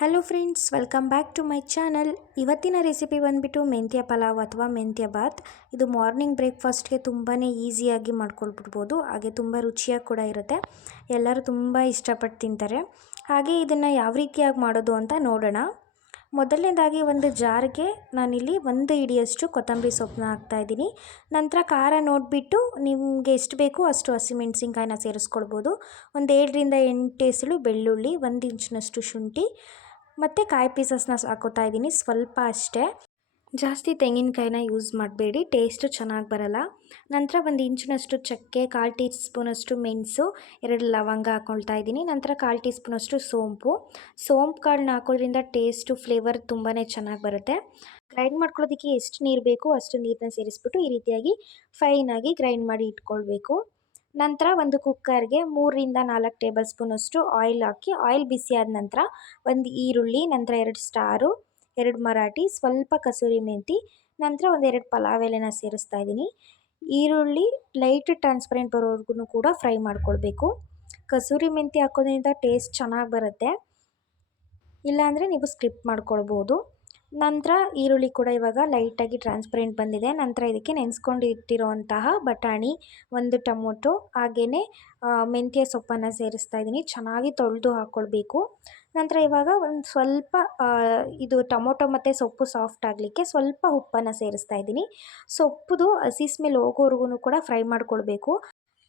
Hello friends, welcome back to my channel. ಇವತ್ತಿನ recipe ಬಂದುಬಿಟ್ಟು ಮೆಂತ್ಯ ಪಲಾವ್ ಅಥವಾ ಮೆಂತ್ಯ ಬಾತ್. ಇದು ಮಾರ್ನಿಂಗ್ ಬ್ರೇಕ್ಫಾಸ್ಟ್ಗೆ ತುಂಬಾ ಈಸಿಯಾಗಿ ಮಾಡ್ಕೊಳ್ಬಿಡ್ಬೋದು, ಹಾಗೆ ತುಂಬ ರುಚಿಯಾಗಿ ಕೂಡ ಇರುತ್ತೆ. ಎಲ್ಲರೂ ತುಂಬ ಇಷ್ಟಪಟ್ಟು ತಿಂತಾರೆ. ಹಾಗೆ ಇದನ್ನು ಯಾವ ರೀತಿಯಾಗಿ ಮಾಡೋದು ಅಂತ ನೋಡೋಣ. ಮೊದಲನೇದಾಗಿ ಒಂದು ಜಾರ್ಗೆ ನಾನಿಲ್ಲಿ 1 ಹಿಡಿಯಷ್ಟು ಕೊತ್ತಂಬರಿ ಸೊಪ್ಪನ್ನ ಹಾಕ್ತಾಯಿದ್ದೀನಿ. ನಂತರ ಖಾರ ನೋಡಿಬಿಟ್ಟು ನಿಮಗೆ ಎಷ್ಟು ಬೇಕು ಅಷ್ಟು ಹಸಿಮೆಣಸಿನ್ಕಾಯಿನ ಸೇರಿಸ್ಕೊಳ್ಬೋದು. ಒಂದು 7ರಿಂದ 8 ಎಸಳು ಬೆಳ್ಳುಳ್ಳಿ, 1 ಇಂಚಿನಷ್ಟು ಶುಂಠಿ ಮತ್ತು ಕಾಯಿ ಪೀಸಸ್ನ ಹಾಕೋತಾ ಇದ್ದೀನಿ, ಸ್ವಲ್ಪ ಅಷ್ಟೇ. ಜಾಸ್ತಿ ತೆಂಗಿನಕಾಯಿನ ಯೂಸ್ ಮಾಡಬೇಡಿ, ಟೇಸ್ಟು ಚೆನ್ನಾಗಿ ಬರಲ್ಲ. ನಂತರ 1 ಇಂಚಿನಷ್ಟು ಚಕ್ಕೆ, 1/4 ಟೀ ಸ್ಪೂನಷ್ಟು ಮೆಣಸು, 2 ಲವಂಗ ಹಾಕ್ಕೊಳ್ತಾ ಇದ್ದೀನಿ. ನಂತರ 1/4 ಟೀ ಸ್ಪೂನಷ್ಟು ಸೋಂಪು ಕಾಳನ್ನ ಹಾಕೋದ್ರಿಂದ ಟೇಸ್ಟು ಫ್ಲೇವರ್ ತುಂಬಾ ಚೆನ್ನಾಗಿ ಬರುತ್ತೆ. ಗ್ರೈಂಡ್ ಮಾಡ್ಕೊಳ್ಳೋದಕ್ಕೆ ಎಷ್ಟು ನೀರು ಬೇಕು ಅಷ್ಟು ನೀರನ್ನ ಸೇರಿಸ್ಬಿಟ್ಟು ಈ ರೀತಿಯಾಗಿ ಫೈನಾಗಿ ಗ್ರೈಂಡ್ ಮಾಡಿ ಇಟ್ಕೊಳ್ಬೇಕು. ನಂತರ ಒಂದು ಕುಕ್ಕರ್ಗೆ 3ರಿಂದ 4 ಟೇಬಲ್ ಸ್ಪೂನಷ್ಟು ಆಯಿಲ್ ಹಾಕಿ, ಆಯಿಲ್ ಬಿಸಿ ಆದ ನಂತರ 1 ಈರುಳ್ಳಿ, ನಂತರ 2 ಸ್ಟಾರು, 2 ಮರಾಠಿ, ಸ್ವಲ್ಪ ಕಸೂರಿ ಮೆಂತಿ, ನಂತರ 1-2 ಪಲಾವ್ ಎಲೆನ ಸೇರಿಸ್ತಾ ಇದ್ದೀನಿ. ಈರುಳ್ಳಿ ಲೈಟ್ ಟ್ರಾನ್ಸ್ಪರೆಂಟ್ ಬರೋವರೆಗೂ ಕೂಡ ಫ್ರೈ ಮಾಡ್ಕೊಳ್ಬೇಕು. ಕಸೂರಿ ಮೆಂತಿ ಹಾಕೋದ್ರಿಂದ ಟೇಸ್ಟ್ ಚೆನ್ನಾಗಿ ಬರುತ್ತೆ, ಇಲ್ಲಾಂದರೆ ನೀವು ಸ್ಕಿಪ್ ಮಾಡ್ಕೊಳ್ಬೋದು. ನಂತರ ಈರುಳ್ಳಿ ಕೂಡ ಇವಾಗ ಲೈಟಾಗಿ ಟ್ರಾನ್ಸ್ಪರೆಂಟ್ ಬಂದಿದೆ. ನಂತರ ಇದಕ್ಕೆ ನೆನೆಸ್ಕೊಂಡು ಇಟ್ಟಿರೋಂತಹ ಬಟಾಣಿ, 1 ಟೊಮೊಟೊ, ಹಾಗೆಯೇ ಮೆಂತ್ಯ ಸೊಪ್ಪನ್ನು ಸೇರಿಸ್ತಾ ಇದ್ದೀನಿ. ಚೆನ್ನಾಗಿ ತೊಳೆದು ಹಾಕ್ಕೊಳ್ಬೇಕು. ನಂತರ ಇವಾಗ ಒಂದು ಸ್ವಲ್ಪ ಇದು ಟೊಮೊಟೊ ಮತ್ತು ಸೊಪ್ಪು ಸಾಫ್ಟ್ ಆಗಲಿಕ್ಕೆ ಸ್ವಲ್ಪ ಉಪ್ಪನ್ನು ಸೇರಿಸ್ತಾ ಇದ್ದೀನಿ. ಸೊಪ್ಪುದು ಹಸಿ ಸ್ಮೆಲ್ ಹೋಗೋವರೆಗೂ ಕೂಡ ಫ್ರೈ ಮಾಡ್ಕೊಳ್ಬೇಕು.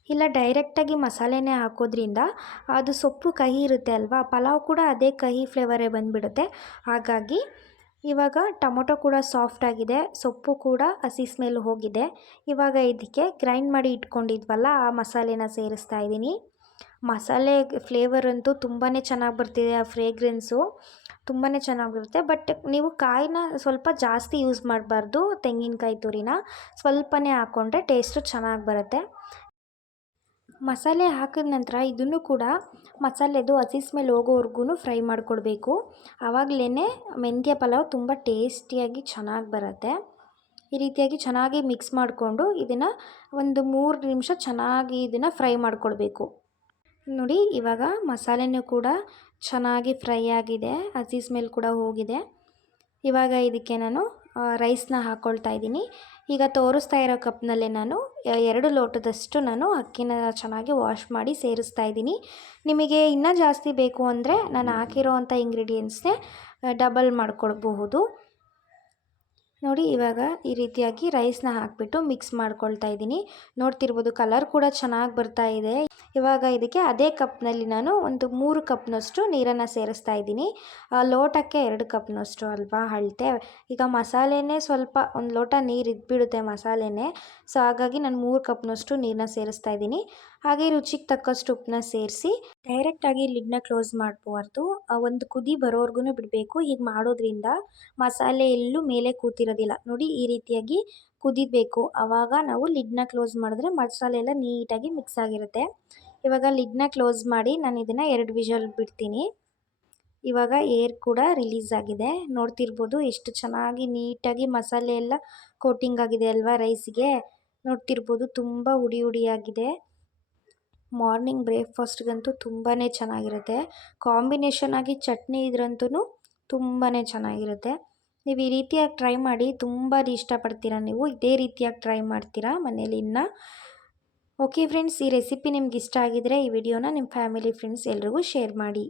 ಇಲ್ಲ ಡೈರೆಕ್ಟಾಗಿ ಮಸಾಲೆನೇ ಹಾಕೋದ್ರಿಂದ ಅದು ಸೊಪ್ಪು ಕಹಿ ಇರುತ್ತೆ ಅಲ್ವಾ, ಪಲಾವ್ ಕೂಡ ಅದೇ ಕಹಿ ಫ್ಲೇವರೇ ಬಂದುಬಿಡುತ್ತೆ. ಹಾಗಾಗಿ ಇವಾಗ ಟೊಮೊಟೊ ಕೂಡ ಸಾಫ್ಟ್ ಆಗಿದೆ, ಸೊಪ್ಪು ಕೂಡ ಹಸಿ ಸ್ಮೆಲ್ ಹೋಗಿದೆ. ಇವಾಗ ಇದಕ್ಕೆ ಗ್ರೈಂಡ್ ಮಾಡಿ ಇಟ್ಕೊಂಡಿದ್ವಲ್ಲ ಆ ಮಸಾಲೆನ ಸೇರಿಸ್ತಾ ಇದ್ದೀನಿ. ಮಸಾಲೆ ಫ್ಲೇವರ್ ಅಂತೂ ತುಂಬಾ ಚೆನ್ನಾಗಿ ಬರ್ತಿದೆ, ಆ ಫ್ರೇಗ್ರೆನ್ಸು ತುಂಬಾ ಚೆನ್ನಾಗಿ ಬರುತ್ತೆ. ಬಟ್ ನೀವು ಕಾಯಿನ ಸ್ವಲ್ಪ ಜಾಸ್ತಿ ಯೂಸ್ ಮಾಡಬಾರ್ದು, ತೆಂಗಿನಕಾಯಿ ತುರಿನ ಸ್ವಲ್ಪನೇ ಹಾಕ್ಕೊಂಡ್ರೆ ಟೇಸ್ಟು ಚೆನ್ನಾಗಿ ಬರುತ್ತೆ. ಮಸಾಲೆ ಹಾಕಿದ ನಂತರ ಇದನ್ನು ಕೂಡ ಮಸಾಲೆದು ಹಸಿ ಸ್ಮೆಲ್ ಹೋಗೋವರೆಗೂ ಫ್ರೈ ಮಾಡಿಕೊಡ್ಬೇಕು. ಆವಾಗಲೇ ಮೆಂತ್ಯ ಪಲಾವ್ ತುಂಬ ಟೇಸ್ಟಿಯಾಗಿ ಚೆನ್ನಾಗಿ ಬರುತ್ತೆ. ಈ ರೀತಿಯಾಗಿ ಚೆನ್ನಾಗಿ ಮಿಕ್ಸ್ ಮಾಡಿಕೊಂಡು ಇದನ್ನು ಒಂದು 3 ನಿಮಿಷ ಚೆನ್ನಾಗಿ ಇದನ್ನು ಫ್ರೈ ಮಾಡಿಕೊಡ್ಬೇಕು. ನೋಡಿ, ಇವಾಗ ಮಸಾಲೆನೂ ಕೂಡ ಚೆನ್ನಾಗಿ ಫ್ರೈ ಆಗಿದೆ, ಹಸಿ ಸ್ಮೆಲ್ ಕೂಡ ಹೋಗಿದೆ. ಇವಾಗ ಇದಕ್ಕೆ ನಾನು ರೈಸ್ನ ಹಾಕ್ಕೊಳ್ತಾ ಇದ್ದೀನಿ. ಈಗ ತೋರಿಸ್ತಾ ಇರೋ ಕಪ್ನಲ್ಲೇ ನಾನು 2 ಲೋಟದಷ್ಟು ನಾನು ಅಕ್ಕಿನ ಚೆನ್ನಾಗಿ ವಾಶ್ ಮಾಡಿ ಸೇರಿಸ್ತಾ ಇದ್ದೀನಿ. ನಿಮಗೆ ಇನ್ನೂ ಜಾಸ್ತಿ ಬೇಕು ಅಂದರೆ ನಾನು ಹಾಕಿರೋ ಅಂಥ ಇಂಗ್ರೀಡಿಯೆಂಟ್ಸ್ನೇ ಡಬಲ್ ಮಾಡ್ಕೊಳ್ಬಹುದು. ನೋಡಿ, ಇವಾಗ ಈ ರೀತಿಯಾಗಿ ರೈಸ್ನ ಹಾಕಿಬಿಟ್ಟು ಮಿಕ್ಸ್ ಮಾಡ್ಕೊಳ್ತಾ ಇದ್ದೀನಿ. ನೋಡ್ತಿರ್ಬೋದು ಕಲರ್ ಕೂಡ ಚೆನ್ನಾಗಿ ಬರ್ತಾ ಇದೆ. ಇವಾಗ ಇದಕ್ಕೆ ಅದೇ ಕಪ್ನಲ್ಲಿ ನಾನು ಒಂದು 3 ಕಪ್ನಷ್ಟು ನೀರನ್ನು ಸೇರಿಸ್ತಾ ಇದ್ದೀನಿ. ಲೋಟಕ್ಕೆ 2 ಕಪ್ನಷ್ಟು ಅಲ್ವಾ ಅಳತೆ. ಈಗ ಮಸಾಲೆನೇ ಸ್ವಲ್ಪ 1 ಲೋಟ ನೀರು ಇದ್ಬಿಡುತ್ತೆ ಮಸಾಲೆನೇ, ಸೊ ಹಾಗಾಗಿ ನಾನು 3 ಕಪ್ನಷ್ಟು ನೀರನ್ನ ಸೇರಿಸ್ತಾ ಇದ್ದೀನಿ. ಹಾಗೆ ರುಚಿಗೆ ತಕ್ಕಷ್ಟು ಉಪ್ಪನ್ನ ಸೇರಿಸಿ ಡೈರೆಕ್ಟಾಗಿ ಲಿಡ್ನ ಕ್ಲೋಸ್ ಮಾಡಬಾರ್ದು, ಒಂದು ಕುದಿ ಬರೋವರೆಗೂ ಬಿಡಬೇಕು. ಹೀಗೆ ಮಾಡೋದ್ರಿಂದ ಮಸಾಲೆ ಎಲ್ಲೂ ಮೇಲೆ ಕೂತಿರೋದಿಲ್ಲ. ನೋಡಿ, ಈ ರೀತಿಯಾಗಿ ಕುದಿಬೇಕು. ಆವಾಗ ನಾವು ಲಿಡ್ನ ಕ್ಲೋಸ್ ಮಾಡಿದ್ರೆ ಮಸಾಲೆ ಎಲ್ಲ ನೀಟಾಗಿ ಮಿಕ್ಸ್ ಆಗಿರುತ್ತೆ. ಇವಾಗ ಲಿಡ್ನ ಕ್ಲೋಸ್ ಮಾಡಿ ನಾನು ಇದನ್ನು 2 ವಿಷಲ್ ಬಿಡ್ತೀನಿ. ಇವಾಗ ಏರ್ ಕೂಡ ರಿಲೀಸ್ ಆಗಿದೆ. ನೋಡ್ತಿರ್ಬೋದು ಎಷ್ಟು ಚೆನ್ನಾಗಿ ನೀಟಾಗಿ ಮಸಾಲೆ ಎಲ್ಲ ಕೋಟಿಂಗ್ ಆಗಿದೆ ಅಲ್ವಾ ರೈಸ್ಗೆ. ನೋಡ್ತಿರ್ಬೋದು ತುಂಬ ಹುಡಿಯಾಗಿದೆ. ಮಾರ್ನಿಂಗ್ ಬ್ರೇಕ್ಫಾಸ್ಟ್ಗಂತೂ ತುಂಬಾ ಚೆನ್ನಾಗಿರುತ್ತೆ. ಕಾಂಬಿನೇಷನ್ ಆಗಿ ಚಟ್ನಿ ಇದ್ರಂತೂ ತುಂಬಾ ಚೆನ್ನಾಗಿರುತ್ತೆ. ನೀವು ಈ ರೀತಿಯಾಗಿ ಟ್ರೈ ಮಾಡಿ, ತುಂಬ ಇಷ್ಟಪಡ್ತೀರಾ. ನೀವು ಇದೇ ರೀತಿಯಾಗಿ ಟ್ರೈ ಮಾಡ್ತೀರಾ ಮನೇಲಿ ಇನ್ನು. ಓಕೆ ಫ್ರೆಂಡ್ಸ್, ಈ ರೆಸಿಪಿ ನಿಮ್ಗೆ ಇಷ್ಟ ಆಗಿದರೆ ಈ ವಿಡಿಯೋನ ನಿಮ್ಮ ಫ್ಯಾಮಿಲಿ ಫ್ರೆಂಡ್ಸ್ ಎಲ್ರಿಗೂ ಶೇರ್ ಮಾಡಿ.